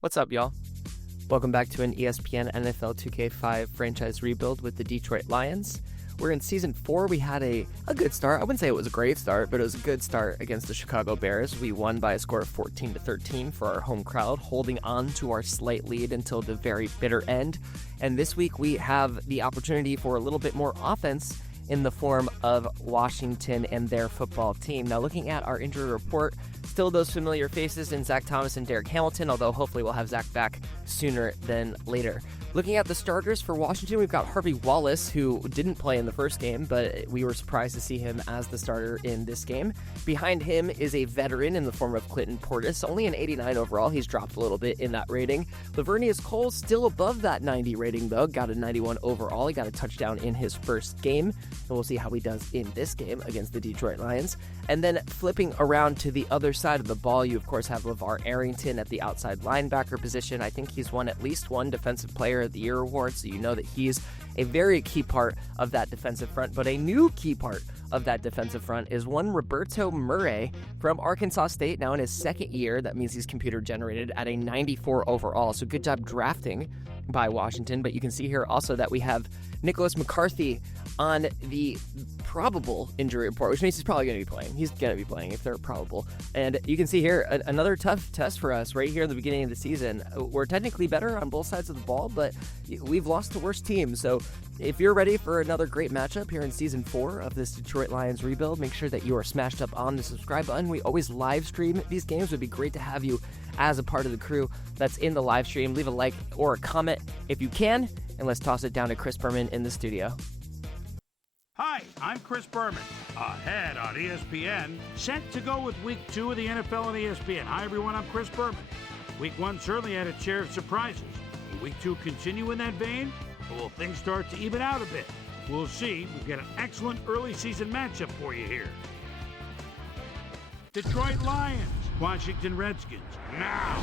What's up, y'all? Welcome back to an ESPN NFL 2K5 franchise rebuild with the Detroit Lions. We're in Season 4. We had a good start. I wouldn't say it was a great start, but it was a good start against the Chicago Bears. We won by a score of 14-13 for our home crowd, holding on to our slight lead until the very bitter end. And this week we have the opportunity for a little bit more offense in the form of Washington and their football team. Now, looking at our injury report, still those familiar faces in Zach Thomas and Derek Hamilton, although hopefully we'll have Zach back sooner than later. Looking at the starters for Washington, we've got Harvey Wallace, who didn't play in the first game, but we were surprised to see him as the starter in this game. Behind him is a veteran in the form of Clinton Portis, only an 89 overall. He's dropped a little bit in that rating. Lavernius Cole still above that 90 rating, though. Got a 91 overall. He got a touchdown in his first game, and we'll see how he does in this game against the Detroit Lions. And then flipping around to the other side of the ball, you, of course, have LeVar Arrington at the outside linebacker position. I think he's won at least one Defensive Player of the Year award, so you know that he's a very key part of that defensive front. But a new key part of that defensive front is one Roberto Murray from Arkansas State, now in his second year. That means he's computer generated at a 94 overall, so good job drafting by Washington. But you can see here also that we have Nicholas McCarthy on the probable injury report, which means he's probably going to be playing. He's going to be playing if they're probable. And you can see here another tough test for us right here in the beginning of the season. We're technically better on both sides of the ball, but we've lost to worse teams. So if you're ready for another great matchup here in Season 4 of this Detroit Lions rebuild, make sure that you are smashed up on the subscribe button. We always live stream these games. It would be great to have you as a part of the crew that's in the live stream. Leave a like or a comment if you can, and let's toss it down to Chris Berman in the studio. Hi, I'm Chris Berman, ahead on ESPN, set to go with Week 2 of the NFL on ESPN. Hi, everyone, I'm Chris Berman. Week 1 certainly had its share of surprises. Will Week 2 continue in that vein, or will things start to even out a bit? We'll see. We've got an excellent early season matchup for you here. Detroit Lions, Washington Redskins, now.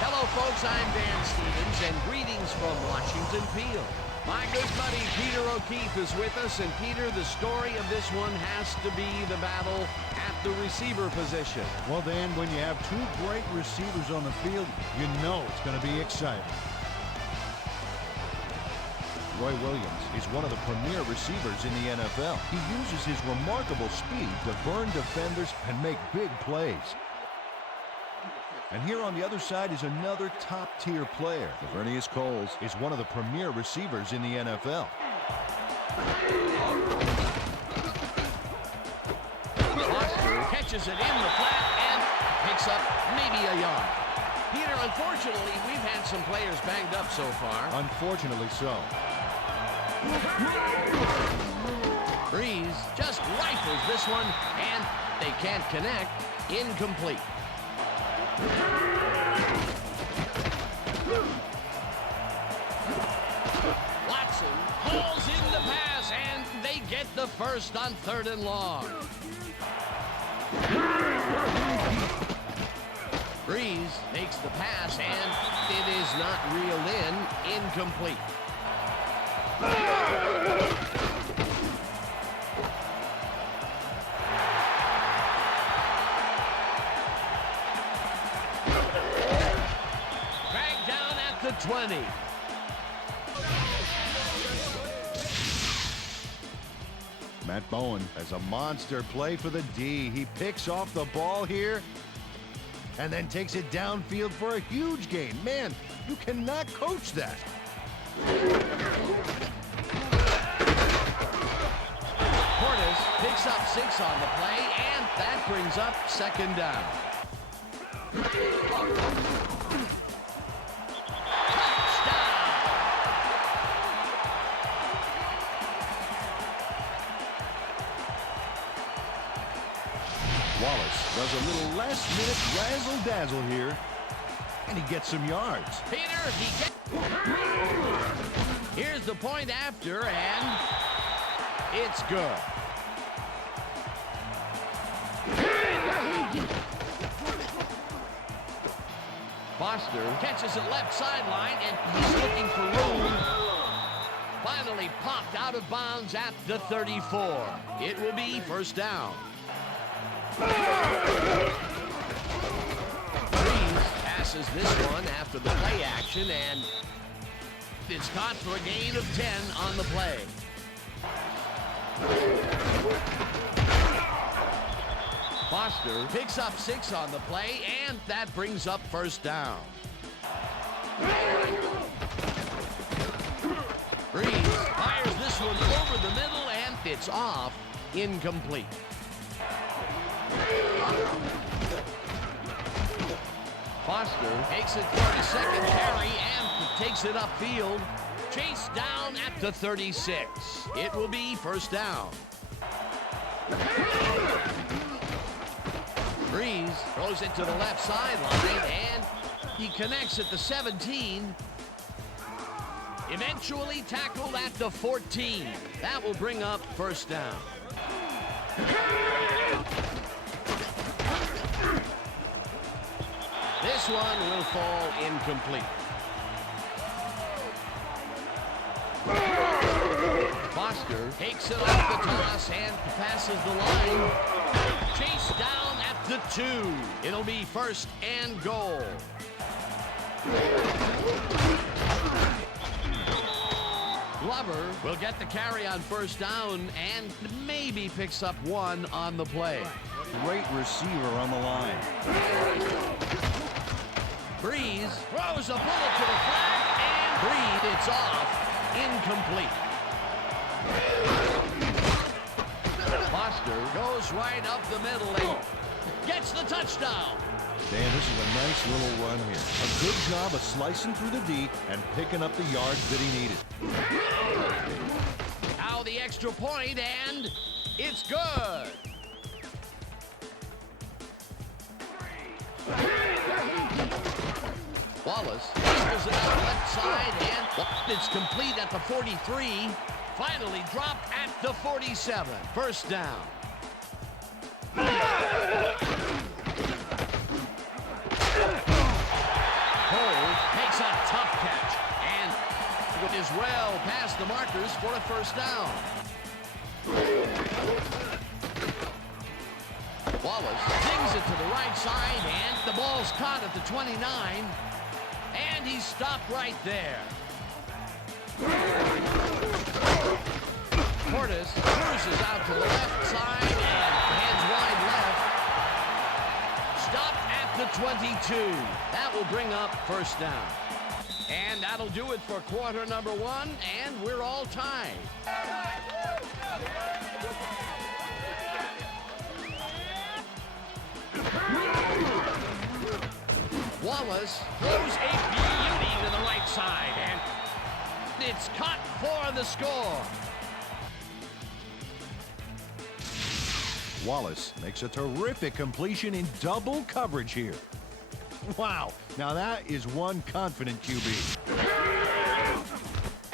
Hello, folks, I'm Dan Stevens, and greetings from Washington Field. My good buddy Peter O'Keefe is with us, and Peter, the story of this one has to be the battle at the receiver position. Well, Dan, when you have two great receivers on the field, you know it's going to be exciting. Roy Williams is one of the premier receivers in the NFL. He uses his remarkable speed to burn defenders and make big plays. And here on the other side is another top-tier player. Lavernius Cole is one of the premier receivers in the NFL. Foster catches it in the flat and picks up maybe a yard. Peter, unfortunately, we've had some players banged up so far. Unfortunately so. Brees just rifles this one, and they can't connect. Incomplete. Watson hauls in the pass, and they get the first on 3rd and long. Brees takes the pass, and it is not reeled in. Incomplete. Dragged down at the 20. Matt Bowen has a monster play for the D. He picks off the ball here and then takes it downfield for a huge gain. Man, you cannot coach that. Portis picks up 6 on the play, and that brings up 2nd down. Wallace does a little last-minute razzle-dazzle here, and he gets some yards. Peter, here's the point after, and it's good. Foster catches it left sideline, and he's looking for room. Finally popped out of bounds at the 34. It will be 1st down. passes this one after the play action, and it's caught for a gain of 10 on the play. Foster picks up 6 on the play, and that brings up first down. Brees fires this one over the middle, and it's off. Incomplete. Foster takes it for his second carry and takes it upfield. Chased down at the 36. It will be first down. Brees throws it to the left sideline, and he connects at the 17. Eventually tackled at the 14. That will bring up first down. This one will fall incomplete. Foster takes it off the toss and passes the line. Chased down at the 2. It'll be first and goal. Glover will get the carry on first down and maybe picks up 1 on the play. Great receiver on the line. Brees throws a bullet to the flat, and Brees, it's off. Incomplete. Foster goes right up the middle and gets the touchdown. Dan, this is a nice little run here. A good job of slicing through the D and picking up the yards that he needed. Now the extra point, and it's good. Wallace pushes it out left side, and it's complete at the 43. Finally dropped at the 47. First down. Cole makes a tough catch, and it is well past the markers for a first down. Wallace dings it to the right side, and the ball's caught at the 29, and he's stopped right there. Portis cruises out to the left side and heads wide left. Stopped at the 22. That will bring up first down. And that'll do it for quarter number 1, and we're all tied. Wallace throws a beauty to the right side, and it's caught for the score. Wallace makes a terrific completion in double coverage here. Wow, now that is one confident QB.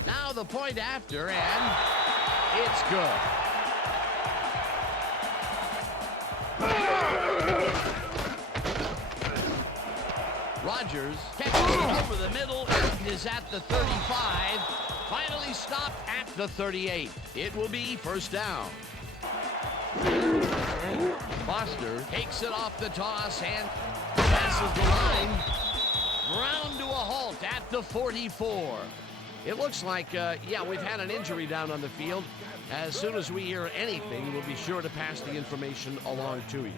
Now the point after, and it's good. Rodgers catches it over the middle and is at the 35. Finally stopped at the 38. It will be first down. Foster takes it off the toss and passes the line. Ground to a halt at the 44. It looks like, we've had an injury down on the field. As soon as we hear anything, we'll be sure to pass the information along to you.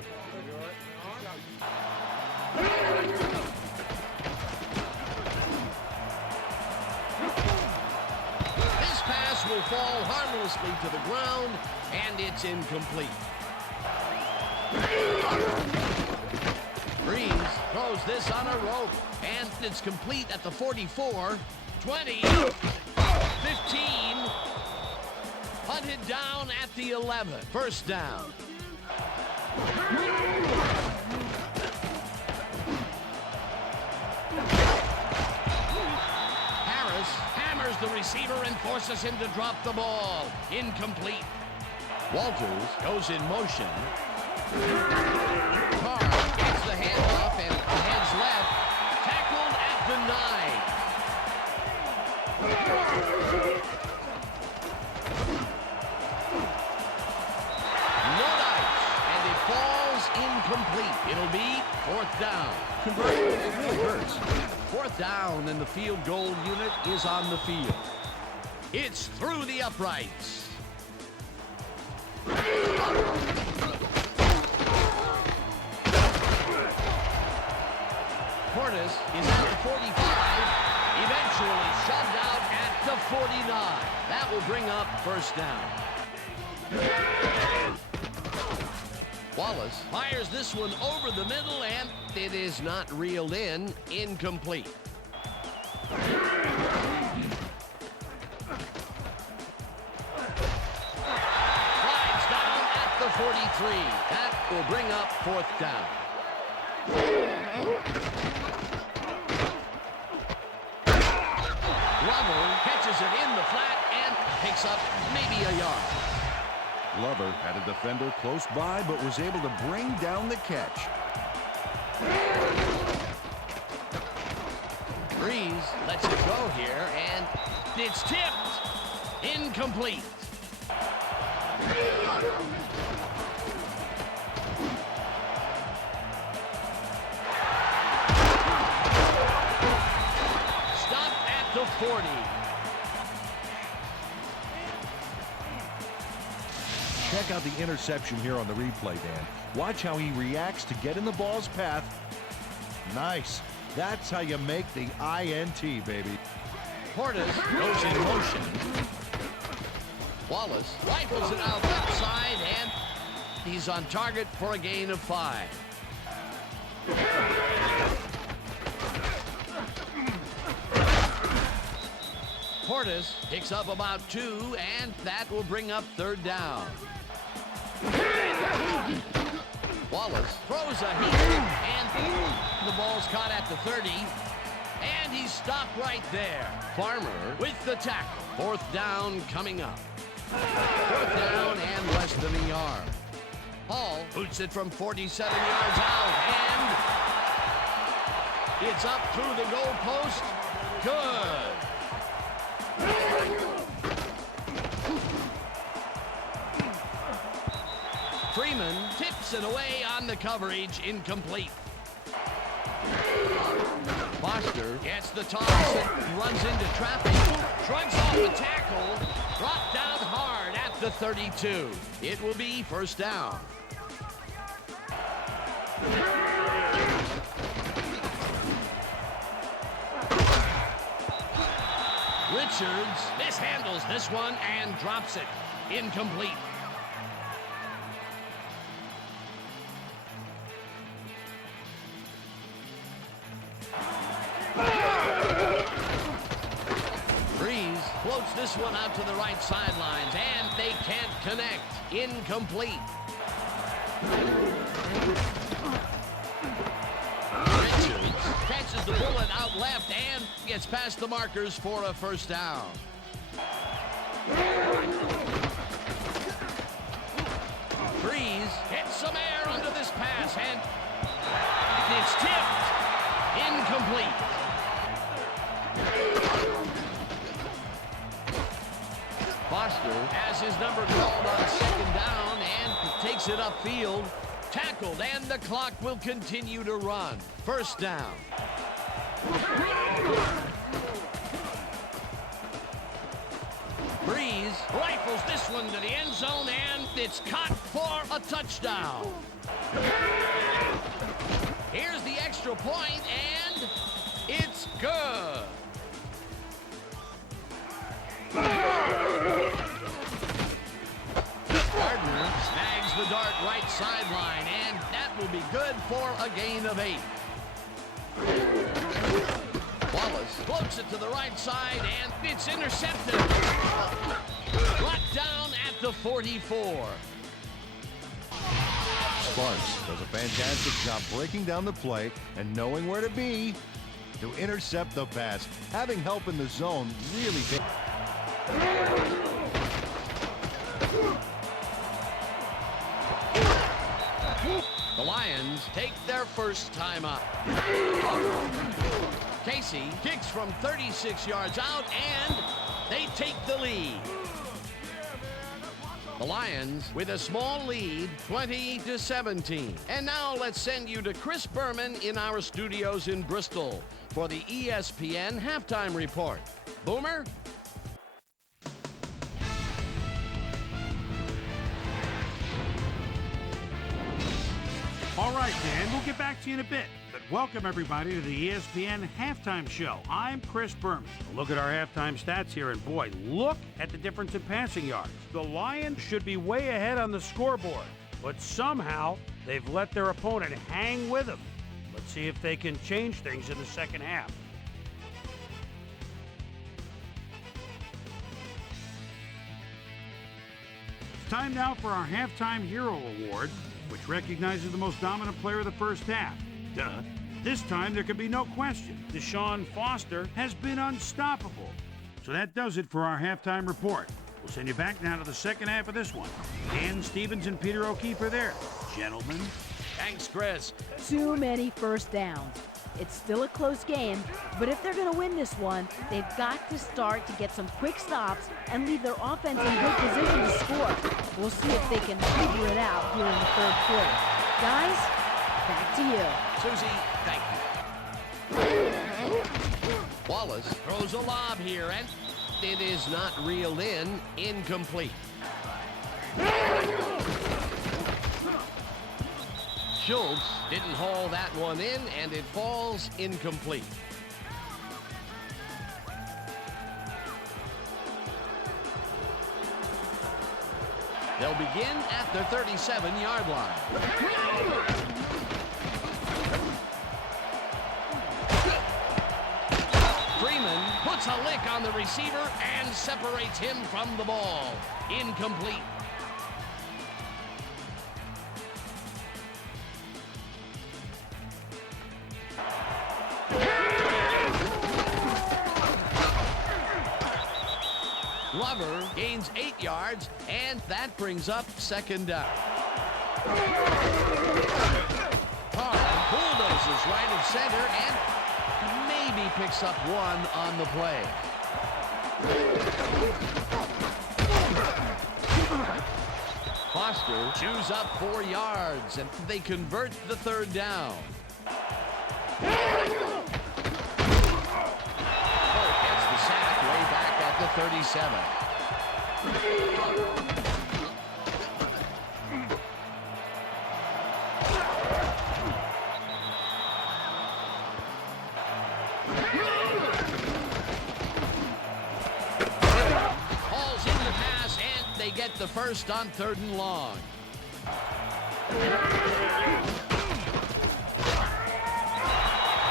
This pass will fall harmlessly to the ground, and it's incomplete. Brees throws this on a rope, and it's complete at the 44, 20, 15, hunted down at the 11. First down. Harris hammers the receiver and forces him to drop the ball. Incomplete. Walters goes in motion. Carr gets the handoff and heads left. Tackled at the 9. No dice, and it falls incomplete. It'll be fourth down. Converting It really hurts. Fourth down, and the field goal unit is on the field. It's through the uprights. Portis is at the 45, eventually shoved out at the 49. That will bring up first down. Wallace fires this one over the middle, and it is not reeled in. Incomplete. Flags down at the 43. That will bring up fourth down. Glover catches it in the flat and picks up maybe a yard. Glover had a defender close by, but was able to bring down the catch. Brees lets it go here, and it's tipped. Incomplete. Stopped at the 40. Check out the interception here on the replay, Dan. Watch how he reacts to get in the ball's path. Nice. That's how you make the INT, baby. Portis goes in motion. Wallace rifles it out left side, and he's on target for a gain of 5. Portis picks up about 2, and that will bring up third down. Wallace throws a heat, and the ball's caught at the 30, and he's stopped right there. Farmer with the tackle. Fourth down coming up. Fourth down and less than a yard. Hall boots it from 47 yards out, and it's up through the goal post. Good. Freeman tips it away on the coverage. Incomplete. Foster gets the toss and runs into traffic. Shrugs off the tackle. Dropped down hard at the 32. It will be first down. Richards mishandles this one and drops it. Incomplete. Brees floats this one out to the right sidelines, and they can't connect. Incomplete. Richards catches the bullet out left and gets past the markers for a first down. Brees hits some air under this pass, and it's tipped. Incomplete. Foster has his number called on second down and takes it upfield. Tackled, and the clock will continue to run. First down. Brees rifles this one to the end zone, and it's caught for a touchdown. Here's the extra point, and it's good. Gardner snags the dart right sideline, and that will be good for a gain of 8. Wallace floats it to the right side, and it's intercepted. Brought down at the 44. Sparks does a fantastic job breaking down the play and knowing where to be to intercept the pass. Having help in the zone really big. The Lions take their first time up. Casey kicks from 36 yards out, and they take the lead. The Lions with a small lead, 20-17. And now let's send you to Chris Berman in our studios in Bristol for the ESPN Halftime Report. Boomer? All right, Dan, we'll get back to you in a bit. But welcome, everybody, to the ESPN Halftime Show. I'm Chris Berman. Look at our halftime stats here, and boy, look at the difference in passing yards. The Lions should be way ahead on the scoreboard, but somehow they've let their opponent hang with them. Let's see if they can change things in the second half. It's time now for our Halftime Hero Award, which recognizes the most dominant player of the first half. Duh. This time there can be no question. Deshaun Foster has been unstoppable. So that does it for our halftime report. We'll send you back now to the second half of this one. Dan Stevens and Peter O'Keefe are there. Gentlemen. Thanks, Chris. Too many first downs. It's still a close game, but if they're going to win this one, they've got to start to get some quick stops and leave their offense in good position to score. We'll see if they can figure it out here in the third quarter. Guys, back to you. Susie, thank you. Wallace throws a lob here, and it is not reeled in. Incomplete. Schultz didn't haul that one in, and it falls incomplete. They'll begin at their 37-yard line. Freeman puts a lick on the receiver and separates him from the ball. Incomplete. Glover gains 8 yards, and that brings up second down. Carr bulldozes right of center and maybe picks up one on the play. Foster chews up 4 yards, and they convert the third down. Gets the sack way back at the 37. Hauls in the pass, and they get the first on 3rd and long.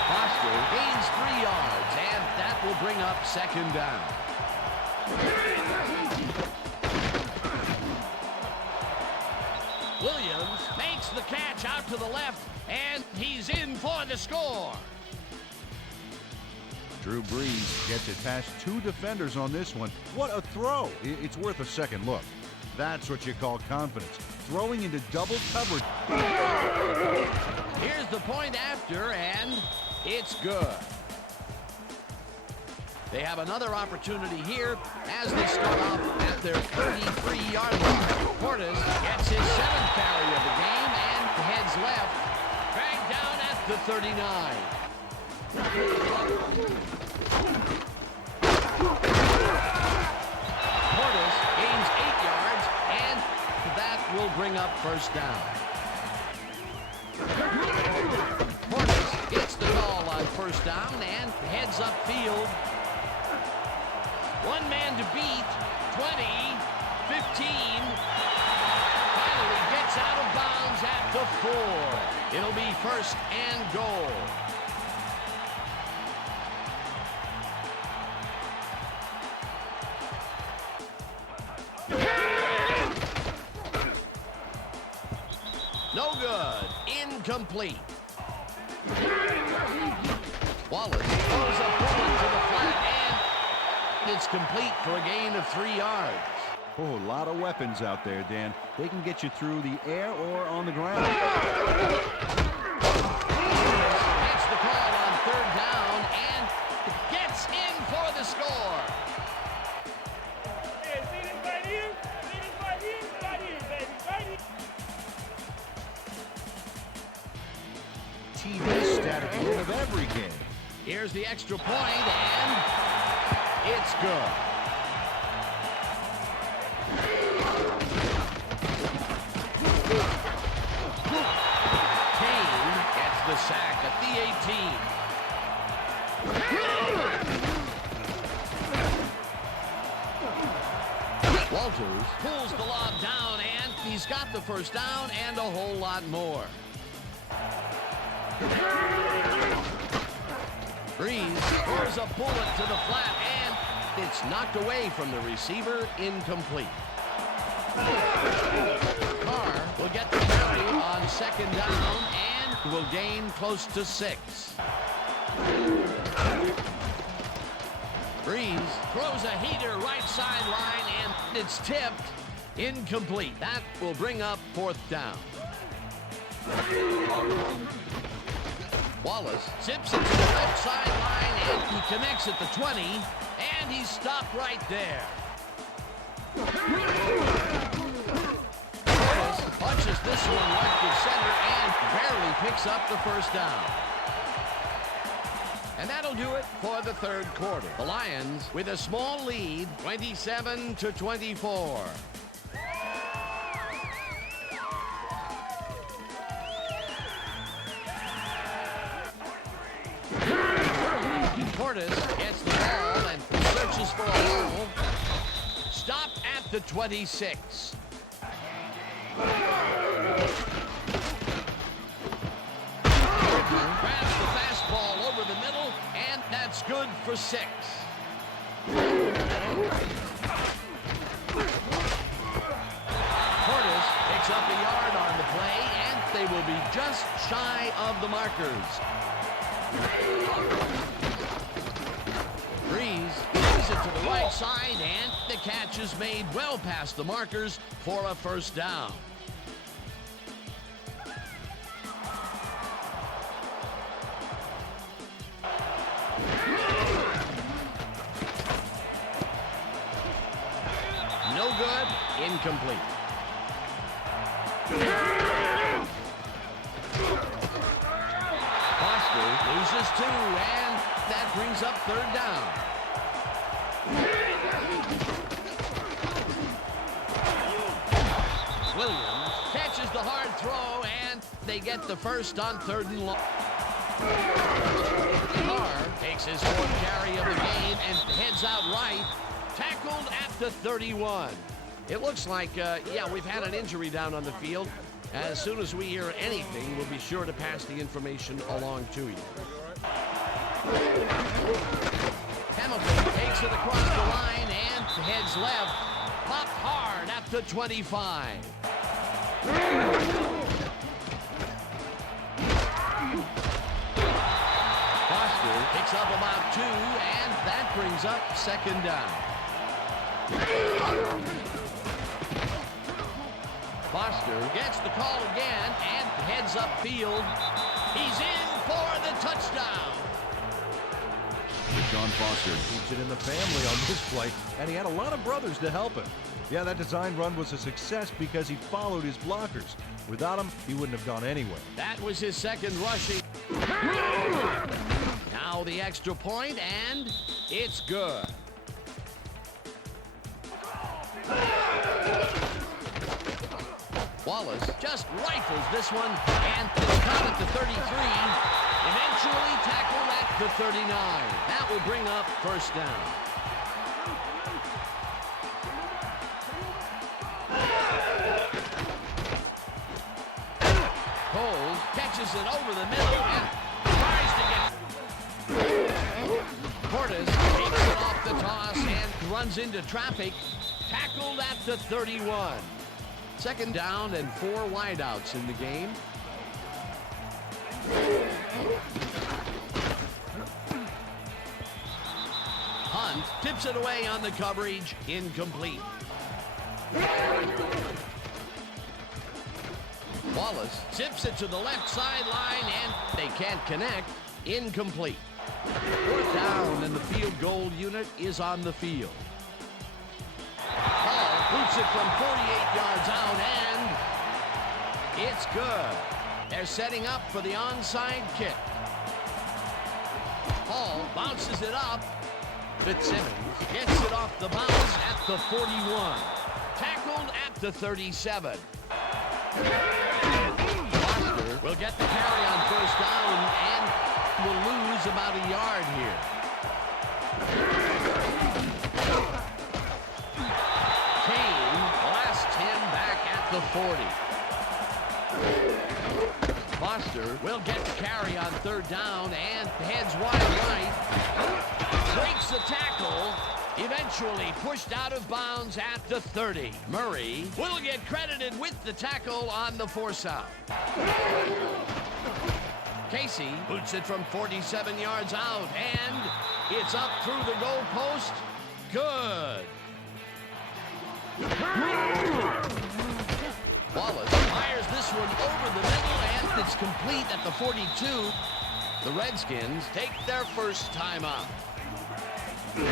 Foster gains 3 yards, and that will bring up second down. Williams makes the catch out to the left, and he's in for the score. Drew Brees gets it past 2 defenders on this one. What a throw. It's worth a second look. That's what you call confidence. Throwing into double coverage. Here's the point after, and it's good. They have another opportunity here as they start off at their 33-yard line. Portis gets his 7th carry of the game and heads left, dragged down at the 39. Portis gains 8 yards, and that will bring up first down. Portis gets the call on first down and heads upfield. One man to beat, 20, 15. Finally gets out of bounds at the 4. It'll be first and goal. No good. Incomplete. Wallace throws a bullet to the flat, and it's complete for a gain of 3 yards. Oh, a lot of weapons out there, Dan. They can get you through the air or on the ground. Gets the call on 3rd down and gets in for the score. Here's the extra point, and it's good. Kane gets the sack at the 18. Walters pulls the lob down, and he's got the first down and a whole lot more. Brees throws a bullet to the flat, and it's knocked away from the receiver, incomplete. Carr will get the carry on second down and will gain close to 6. Brees throws a heater right sideline, and it's tipped, incomplete. That will bring up 4th down. Wallace zips it to the left sideline, and he connects at the 20, and he's stopped right there. Wallace punches this one left to center and barely picks up the first down. And that'll do it for the 3rd quarter. The Lions with a small lead, 27-24. Portis gets the ball and searches for a hole. Stopped at the 26. Grabs the fastball over the middle, and that's good for 6. Portis picks up a yard on the play, and they will be just shy of the markers. Brees moves it to the right side, and the catch is made well past the markers for a first down. No good, incomplete. Foster loses 2, and that brings up 3rd down. Williams catches the hard throw, and they get the first on 3rd and long. Carr takes his 4th carry of the game and heads out right, tackled at the 31. It looks like, we've had an injury down on the field. As soon as we hear anything, we'll be sure to pass the information along to you. Hamilton takes it across the line and heads left. Popped hard at the 25. Foster picks up about 2, and that brings up 2nd down. Foster gets the call again and heads upfield. He's in for the touchdown. John Foster keeps it in the family on this play, and he had a lot of brothers to help him. Yeah, that design run was a success because he followed his blockers. Without him, he wouldn't have gone anywhere. That was his 2nd rushing. Now the extra point, and it's good. Wallace just rifles this one, and it's caught at the 33. Eventually tackled at the 39. That will bring up 1st down. Cole catches it over the middle and tries to get... Portis takes it off the toss and runs into traffic. Tackled at the 31. 2nd down and 4 wideouts in the game. Hunt tips it away on the coverage, incomplete. Wallace zips it to the left sideline, and they can't connect, incomplete. 4th down, and the field goal unit is on the field. Hall boots it from 48 yards out, and it's good. They're setting up for the onside kick. Hall bounces it up. Fitzsimmons gets it off the bounce at the 41. Tackled at the 37. Foster will get the carry on first down and will lose about a yard here. Kane blasts him back at the 40. Foster will get the carry on third down and heads wide right. Breaks the tackle. Eventually pushed out of bounds at the 30. Murray will get credited with the tackle on the force out. Casey boots it from 47 yards out, and it's up through the goal post. Good. Wallace fires this one over the middle, and it's complete at the 42. The Redskins take their first timeout. Royal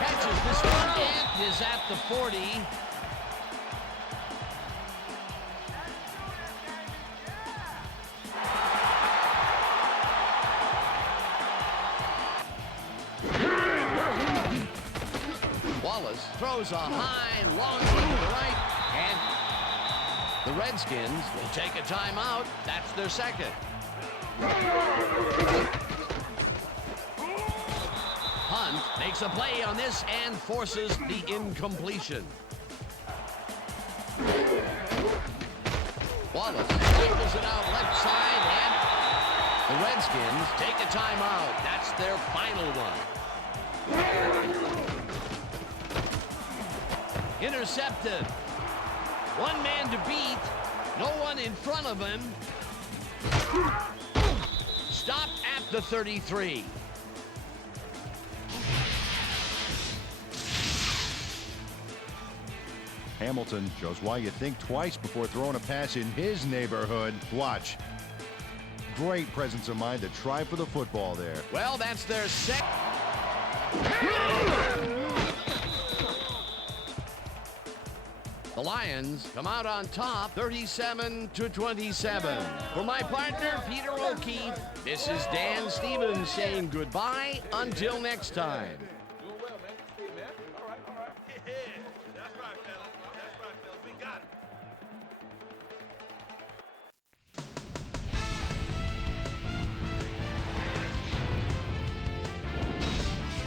catches this one and is at the 40. Wallace throws a high, long one to the right, and the Redskins will take a timeout. That's their second. Hunt makes a play on this and forces the incompletion. Wallace tackles it out left side, and the Redskins take a timeout. That's their final one. Intercepted. One man to beat. No one in front of him. Stopped at the 33. Hamilton shows why you think twice before throwing a pass in his neighborhood. Watch. Great presence of mind to try for the football there. Well, that's their second. The Lions come out on top, 37-27. For my partner, Peter O'Keefe, this is Dan Stevens saying goodbye until next time. Doing well, man. Hey, man. All right. Yeah, that's right, fellas. We got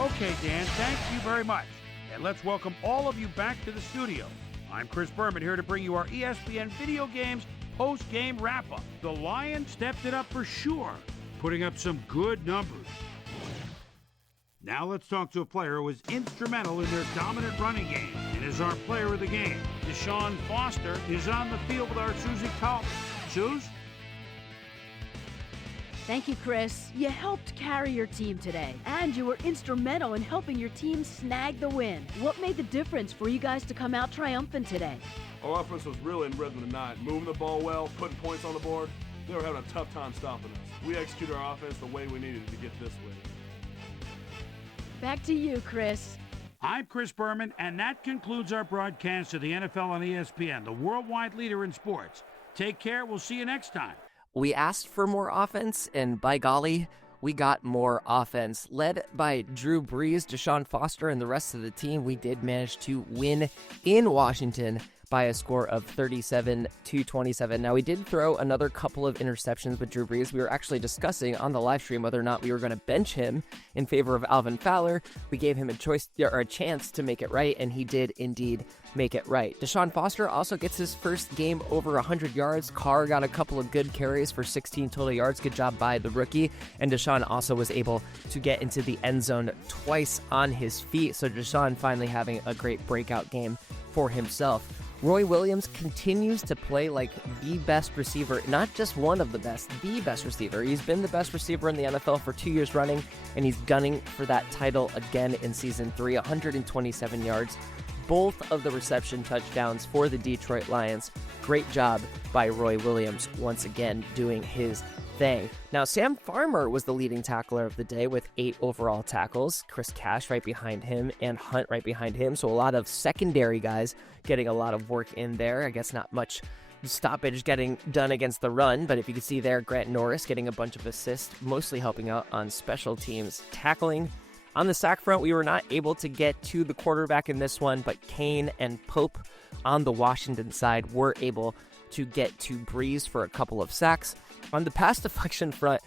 it. Okay, Dan, thank you very much. And let's welcome all of you back to the studio. I'm Chris Berman here to bring you our ESPN Video Games post-game wrap-up. The Lions stepped it up for sure, putting up some good numbers. Now let's talk to a player who was instrumental in their dominant running game and is our player of the game. Deshaun Foster is on the field with our Susie Calvin. Suze? Thank you, Chris. You helped carry your team today, and you were instrumental in helping your team snag the win. What made the difference for you guys to come out triumphant today? Our offense was really in rhythm tonight, moving the ball well, putting points on the board. They were having a tough time stopping us. We executed our offense the way we needed to get this win. Back to you, Chris. I'm Chris Berman, and that concludes our broadcast of the NFL on ESPN, the worldwide leader in sports. Take care. We'll see you next time. We asked for more offense, and by golly, we got more offense. Led by Drew Brees, Deshaun Foster, and the rest of the team, we did manage to win in Washington by a score of 37-27. Now, we did throw another couple of interceptions with Drew Brees. We were actually discussing on the live stream whether or not we were going to bench him in favor of Alvin Fowler. We gave him a chance to make it right, and he did indeed make it right. Deshaun Foster also gets his first game over 100 yards. Carr got a couple of good carries for 16 total yards. Good job by the rookie. And Deshaun also was able to get into the end zone twice on his feet. So Deshaun finally having a great breakout game for himself. Roy Williams continues to play like the best receiver, not just one of the best receiver. He's been the best receiver in the NFL for 2 years running, and he's gunning for that title again in Season 3, 127 yards. Both of the reception touchdowns for the Detroit Lions. Great job by Roy Williams, once again doing his thing. Now, Sam Farmer was the leading tackler of the day with 8 overall tackles. Chris Cash right behind him and Hunt right behind him. So a lot of secondary guys getting a lot of work in there. I guess not much stoppage getting done against the run, but if you can see there, Grant Norris getting a bunch of assists, mostly helping out on special teams tackling. On the sack front, we were not able to get to the quarterback in this one, but Kane and Pope on the Washington side were able to get to Brees for a couple of sacks. On the pass deflection front,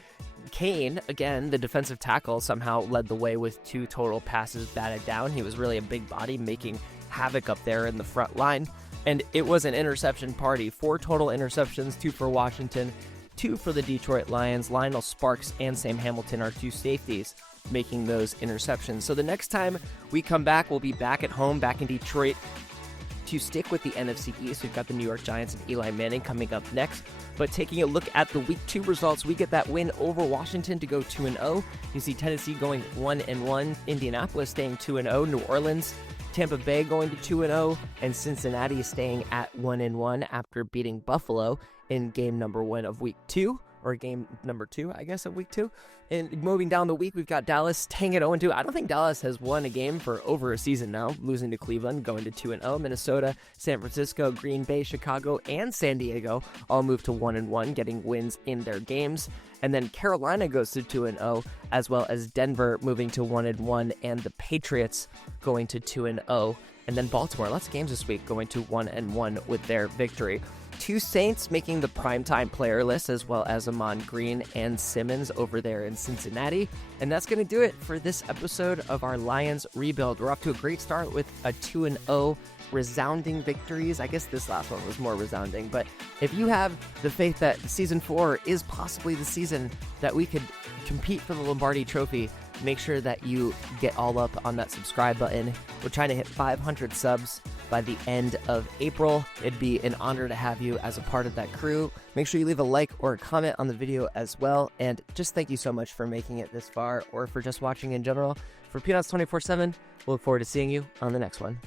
Kane, again, the defensive tackle, somehow led the way with 2 total passes batted down. He was really a big body, making havoc up there in the front line. And it was an interception party. 4 total interceptions, 2 for Washington, 2 for the Detroit Lions. Lionel Sparks and Sam Hamilton are 2 safeties making those interceptions. So the next time we come back, we'll be back at home, back in Detroit, to stick with the NFC East. We've got the New York Giants and Eli Manning coming up next. But taking a look at the Week 2 results, we get that win over Washington to go 2-0. You see Tennessee going 1-1, Indianapolis staying 2-0, New Orleans, Tampa Bay going to 2-0, and Cincinnati staying at 1-1 after beating Buffalo in game number 1 of Week 2. Or game number 2, I guess, of Week 2. And moving down the week, we've got Dallas staying at 0-2. I don't think Dallas has won a game for over a season now, losing to Cleveland, going to 2-0. Minnesota, San Francisco, Green Bay, Chicago, and San Diego all move to 1-1, getting wins in their games. And then Carolina goes to 2-0, as well as Denver moving to 1-1, and the Patriots going to 2-0. And then Baltimore, lots of games this week, going to 1-1 with their victory. 2 Saints making the primetime player list, as well as Amon Green and Simmons over there in Cincinnati. And that's going to do it for this episode of our Lions Rebuild. We're off to a great start with a 2-0, resounding victories. I guess this last one was more resounding, but if you have the faith that Season 4 is possibly the season that we could compete for the Lombardi Trophy, make sure that you get all up on that subscribe button. We're trying to hit 500 subs by the end of April. It'd be an honor to have you as a part of that crew. Make sure you leave a like or a comment on the video as well. And just thank you so much for making it this far, or for just watching in general. For Peanuts 24/7, we'll look forward to seeing you on the next one.